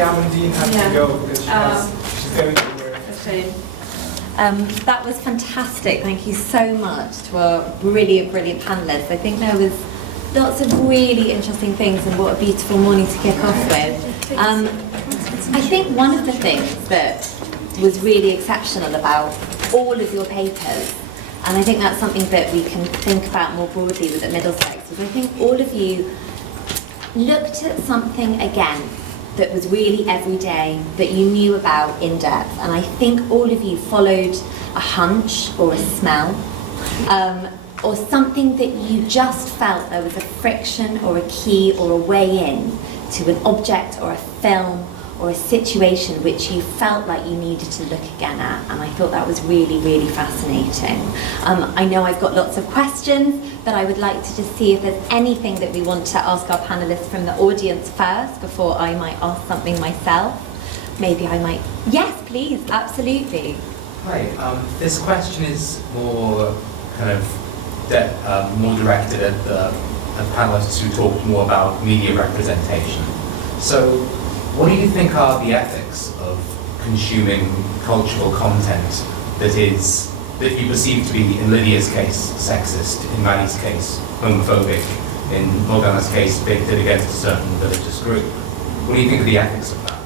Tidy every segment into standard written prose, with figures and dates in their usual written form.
Amandine had to go because she's going to work. That was fantastic. Thank you so much to our brilliant panellists. I think there was lots of really interesting things, and what a beautiful morning to kick off with. I think one of the things that was really exceptional about all of your papers, and I think that's something that we can think about more broadly with at Middlesex, was I think all of you looked at something again that was really everyday, that you knew about in depth, and I think all of you followed a hunch or a smell, or something that you just felt there was a friction or a key or a way in to an object or a film or a situation which you felt like you needed to look again at, and I thought that was really fascinating. I know I've got lots of questions, but I would like to just see if there's anything that we want to ask our panellists from the audience first before I might ask something myself. Maybe I might... Yes, please, absolutely. Hi, this question is more kind of more directed at the panelists who talked more about media representation. So, what do you think are the ethics of consuming cultural content that you perceive to be, in Lydia's case, sexist, in Maddie's case, homophobic, in Morgana's case, bigoted against a certain religious group? What do you think of the ethics of that?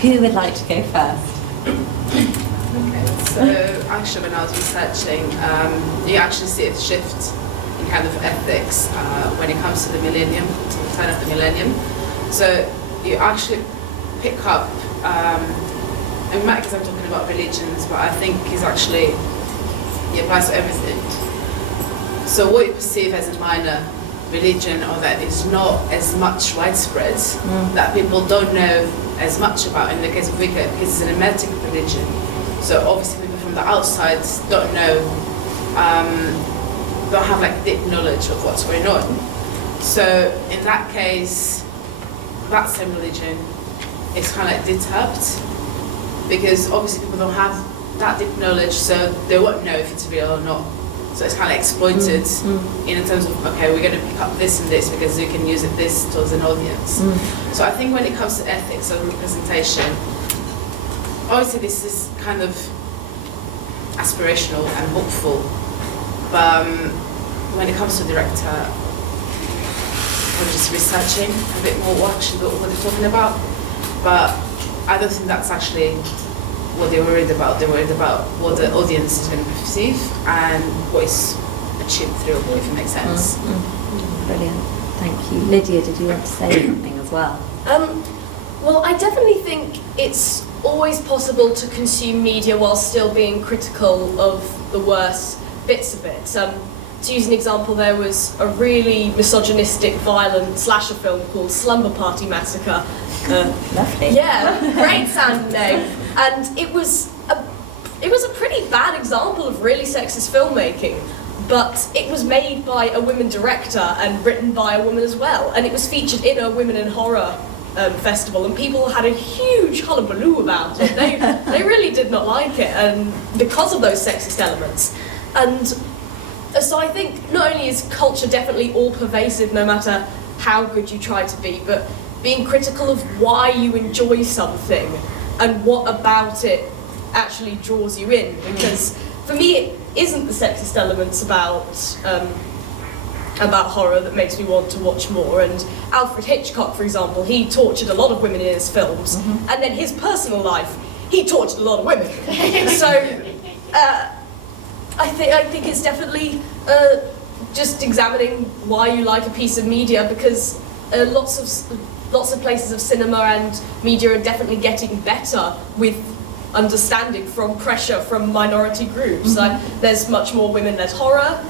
Who would like to go first? Okay, so actually when I was researching, you actually see a shift in kind of ethics when it comes to the millennium, to the turn of the millennium. So you actually pick up, and because I'm talking about religions, but I think it applies to everything. So what you perceive as a minor religion, or that is not as much widespread, that people don't know as much about. In the case of Wicca, it's an hermetic religion. So obviously people from the outside don't know, don't have like deep knowledge of what's going on. So in that case, that same religion is kind of like deterred, because obviously people don't have that deep knowledge, so they won't know if it's real or not. So it's kind of exploited in terms of, okay, we're going to pick up this and this because you can use this towards an audience. So I think when it comes to ethics of representation, obviously this is kind of aspirational and hopeful, but when it comes to director, I'm just researching a bit more what they're talking about, but I don't think that's actually what they're worried about. They're worried about what the audience is going to perceive and what is achieved through, if it makes sense. Brilliant, thank you. Lydia, did you want to say something as well? Well, I definitely think it's always possible to consume media while still being critical of the worst bits of it. To use an example, there was a really misogynistic, violent slasher film called Slumber Party Massacre. Lovely. Yeah, great sounding name. And it was a pretty bad example of really sexist filmmaking, but it was made by a women director and written by a woman as well, and it was featured in a Women in Horror festival, and people had a huge hullabaloo about it. They really did not like it, and because of those sexist elements. And so I think not only is culture definitely all-pervasive, no matter how good you try to be, but being critical of why you enjoy something and what about it actually draws you in. Because for me, it isn't the sexist elements about horror that makes me want to watch more. And Alfred Hitchcock, for example, he tortured a lot of women in his films, and then his personal life, he tortured a lot of women. So I think it's definitely just examining why you like a piece of media, because lots of places of cinema and media are definitely getting better with understanding from pressure from minority groups. There's much more women-led horror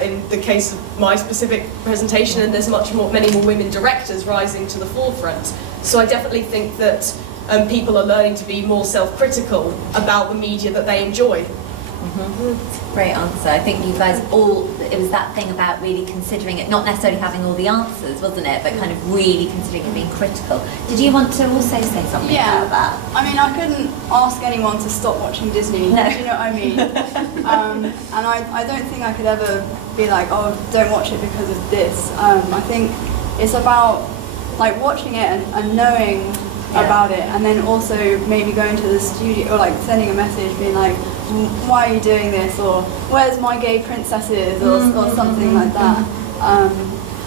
in the case of my specific presentation, and there's many more women directors rising to the forefront. So I definitely think that people are learning to be more self-critical about the media that they enjoy. Great answer. I think you guys all, it was that thing about really considering it, not necessarily having all the answers, wasn't it, but kind of really considering it, being critical. Did you want to also say something about that? I mean, I couldn't ask anyone to stop watching Disney, No. do you know what I mean? And I don't think I could ever be like, oh, don't watch it because of this. I think it's about like watching it and knowing about it, and then also maybe going to the studio or like sending a message being like, why are you doing this, or where's my gay princesses, or something like that.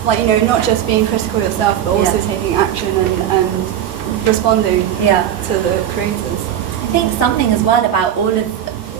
Like, you know, not just being critical yourself, but also taking action and responding to the creators. I think something as well about all of,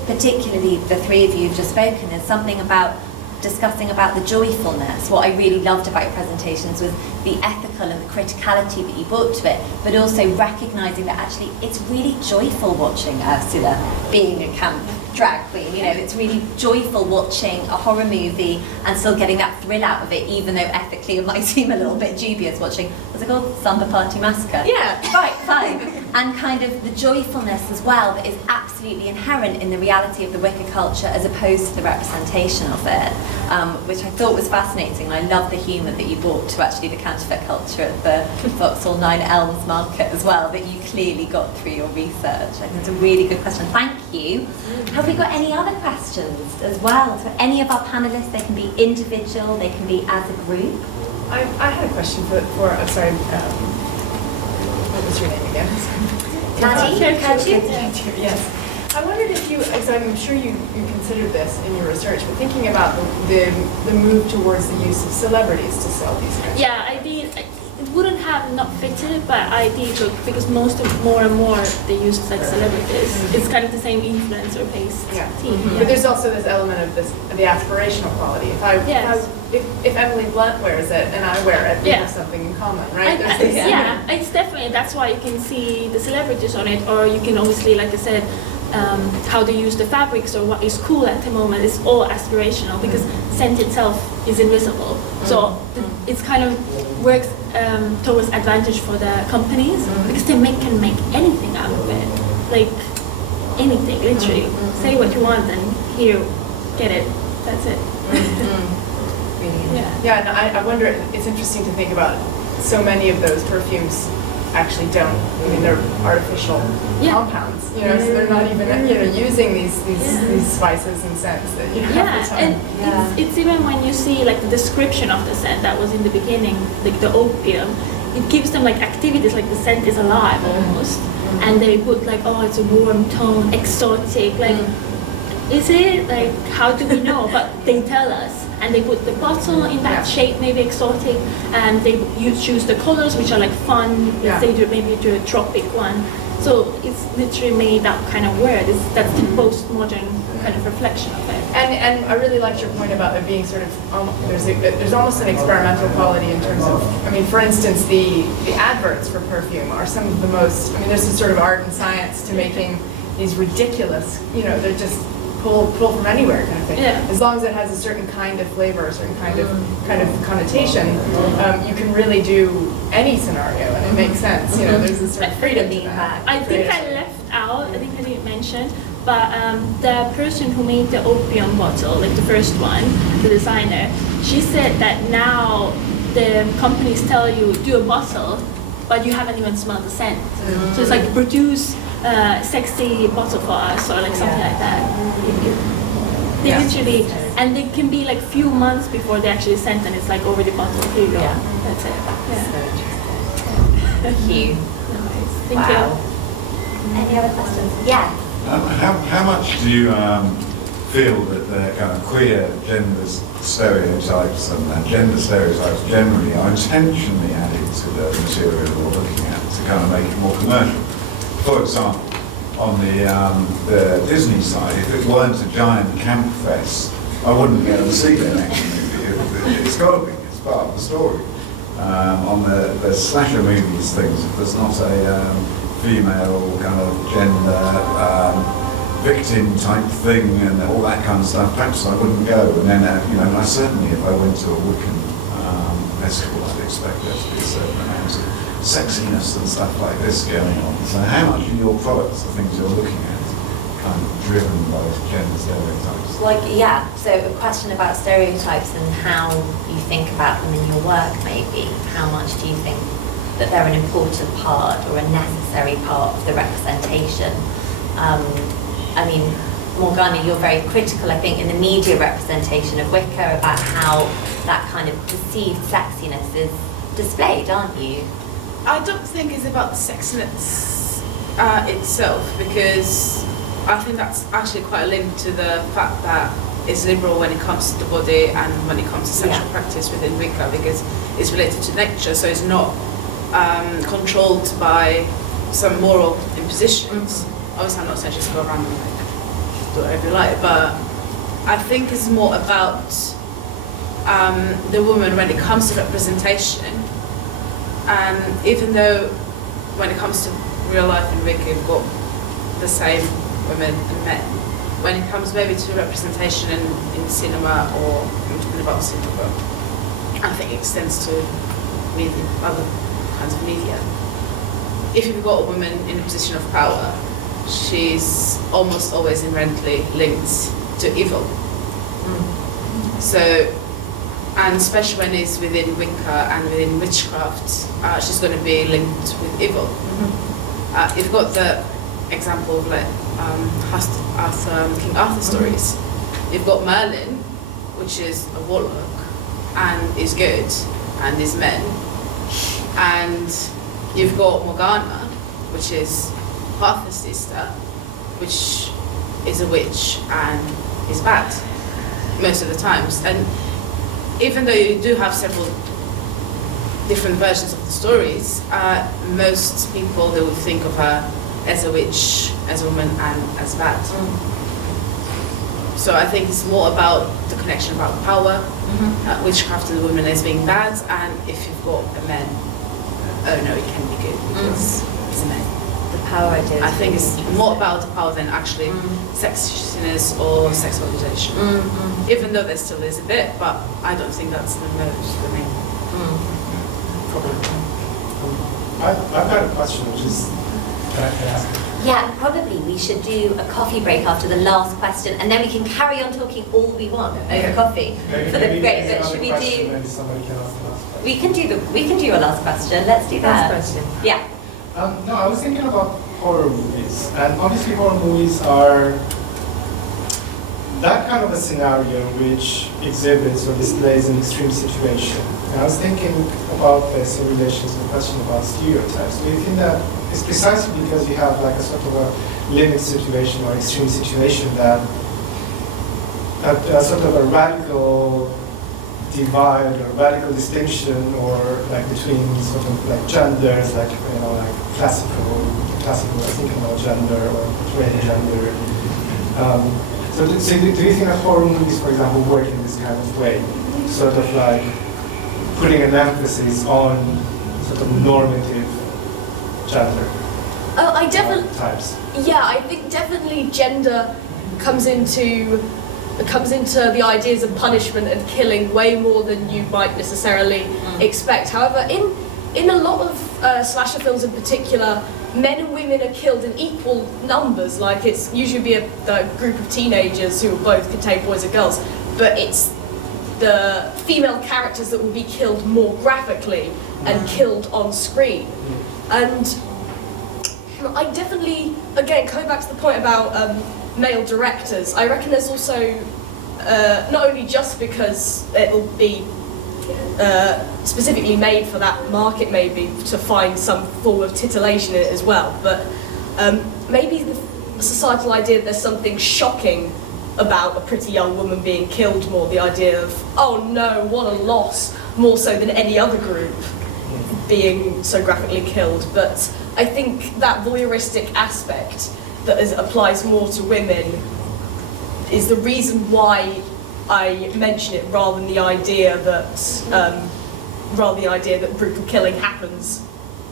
particularly the three of you who've just spoken, is something about discussing about the joyfulness. What I really loved about your presentations was the ethical and the criticality that you brought to it, but also recognising that actually it's really joyful watching Ursula being a camp drag queen. You know, it's really joyful watching a horror movie and still getting that thrill out of it, even though ethically it might seem a little bit dubious watching, what's it called? Samba Party Massacre? Yeah. Right, fine. And kind of the joyfulness as well that is absolutely inherent in the reality of the Wicca culture as opposed to the representation of it, which I thought was fascinating. I love the humour that you brought to actually the counterfeit culture at the Vauxhall 9 Elms market as well, that you clearly got through your research. I think it's a really good question. Thank you. Have we got any other questions as well? So any of our panellists, they can be individual, they can be as a group. I had a question I'm sorry, what was your name again? Kaji? Yes. I wondered if you, so I'm sure you considered this in your research, but thinking about the move towards the use of celebrities to sell these kinds. Yeah, I did. It wouldn't have not fitted, but I did look, because more and more they use like celebrities. It's kind of the same influencer-based team. But there's also this element of the aspirational quality. If Emily Blunt wears it and I wear it, we have something in common, right? It's definitely, that's why you can see the celebrities on it, or you can obviously, like I said, how they use the fabrics or what is cool at the moment is all aspirational, because scent itself is invisible. So it's kind of works towards advantage for the companies, because they can make anything out of it, like anything, literally. Say what you want and here, get it. That's it. And I wonder, it's interesting to think about so many of those perfumes actually don't, I mean, they're artificial compounds, you know, so they're not even, you know, using these spices and scents that you have and it's even when you see like the description of the scent that was in the beginning, like the opium, it gives them like activities, like the scent is alive almost, and they put like, oh, it's a warm tone, exotic, like, is it, like, how do we know? But they tell us. And they put the bottle in that shape, maybe exotic, and they choose the colors, which are like fun. They do maybe do a tropic one. So it's literally made that kind of word. That's the postmodern kind of reflection of it. And I really liked your point about it being sort of, there's almost an experimental quality in terms of, I mean, for instance, the adverts for perfume are some of the most, I mean, there's this sort of art and science to making these ridiculous, you know, they're just pull from anywhere kind of thing. As long as it has a certain kind of flavor, a certain kind of connotation, you can really do any scenario, and it makes sense. You know, there's a certain freedom to that. I think I left out, I think I didn't mention, but the person who made the opium bottle, like the first one, the designer, she said that now the companies tell you, do a bottle, but you haven't even smelled the scent. So it's like, produce sexy bottle for us, or like something like that. They literally, and they can be like few months before they actually sent, and it's like already bottled. Here you go. That's it. Thank you. Thank you. Any other questions? Yeah. How much do you feel that the kind of queer gender stereotypes and gender stereotypes generally are intentionally added to the material we're looking at to kind of make it more commercial? For example, on the Disney side, if it weren't a giant camp fest, I wouldn't go and see the next movie. It's got to be, it's part of the story. On the slasher movies things, if there's not a female kind of gender victim type thing and all that kind of stuff, perhaps I wouldn't go. And then, you know, certainly if I went to a Wiccan festival, I'd expect there to be a certain amount of sexiness and stuff like this going on. So how much of your products, the things you're looking at, kind of driven by gender stereotypes? Like, so a question about stereotypes and how you think about them in your work, maybe. How much do you think that they're an important part or a necessary part of the representation? I mean, Morgana, you're very critical, I think, in the media representation of Wicca about how that kind of perceived sexiness is displayed, aren't you? I don't think it's about the sexiness itself, because I think that's actually quite linked to the fact that it's liberal when it comes to the body and when it comes to sexual practice within Wicca, because it's related to nature, so it's not controlled by some moral impositions. Obviously, I'm not saying just go around and like, do whatever you like, but I think it's more about the woman when it comes to representation. And even though when it comes to real life in Wicca, you've got the same women and men, when it comes maybe to representation in cinema, or I'm talking about cinema, I think it extends to media, other kinds of media. If you've got a woman in a position of power, she's almost always inherently linked to evil. So, and especially when it's within Wicca and within witchcraft, she's going to be linked with evil. You've got the example of like King Arthur stories. You've got Merlin, which is a warlock and is good and is men, and you've got Morgana, which is Arthur's sister, which is a witch and is bad most of the times. And even though you do have several different versions of the stories, most people, they would think of her as a witch, as a woman, and as bad. So I think it's more about the connection about power, witchcraft and women as being bad, and if you've got a man, oh no, it can be good because it's a man. The power idea. I think it's more about the power than actually sexiness or sexualization. Even though there still is a bit, but I don't think that's the main problem. I've got a question, which is, can I ask it? Yeah, probably we should do a coffee break after the last question, and then we can carry on talking all we want over coffee. Maybe For the there's break, but another should we question, do? maybe somebody can ask the last question. We can do a last question. Let's do that. Last question. Yeah. No, I was thinking about horror movies, and obviously horror movies are that kind of a scenario which exhibits or displays an extreme situation. And I was thinking about this in relation to the question about stereotypes. Do you think that it's precisely because you have like a sort of a limit situation or extreme situation that a sort of a radical divide or radical distinction, or like between sort of like genders, like like classical, I think about gender or portraying gender. So do you think that horror movies, for example, work in this kind of way, sort of like putting an emphasis on sort of normative gender? Oh, I definitely. Types. Yeah, I think definitely gender comes into the ideas of punishment and killing way more than you might necessarily expect. However, in a lot of slasher films in particular, men and women are killed in equal numbers. Like it's usually be a group of teenagers who both contain boys and girls, but it's the female characters that will be killed more graphically and killed on screen. And I definitely, again, going back to the point about male directors, I reckon there's also, not only just because it'll be specifically made for that market maybe to find some form of titillation in it as well, but maybe the societal idea that there's something shocking about a pretty young woman being killed more, the idea of, oh no, what a loss, more so than any other group being so graphically killed. But I think that voyeuristic aspect that applies more to women is the reason why I mention it, rather than the idea that brutal killing happens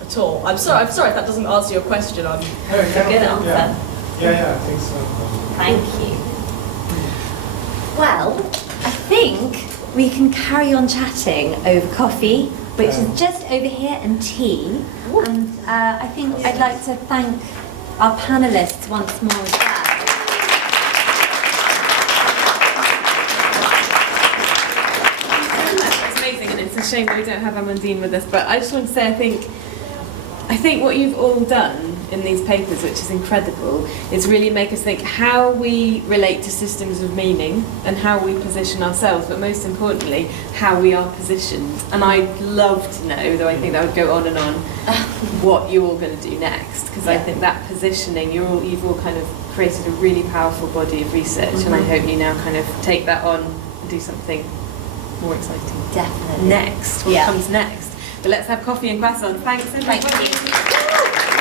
at all. I'm sorry if that doesn't answer your question. I'm Good answer. Yeah, I think so. Thank you. Well, I think we can carry on chatting over coffee, which is just over here, and tea. And I think I'd like to thank our panellists once more as well. It's amazing, and it's a shame that we don't have Amandine with us. But I just want to say, I think what you've all done in these papers, which is incredible, is really make us think how we relate to systems of meaning and how we position ourselves, but most importantly, how we are positioned. And I'd love to know, though I think that would go on and on, what you're all going to do next, because I think that positioning, you've all kind of created a really powerful body of research, and I hope you now kind of take that on and do something more exciting. Definitely. Next, what comes next? But let's have coffee and croissant. Thanks everybody. Thank you.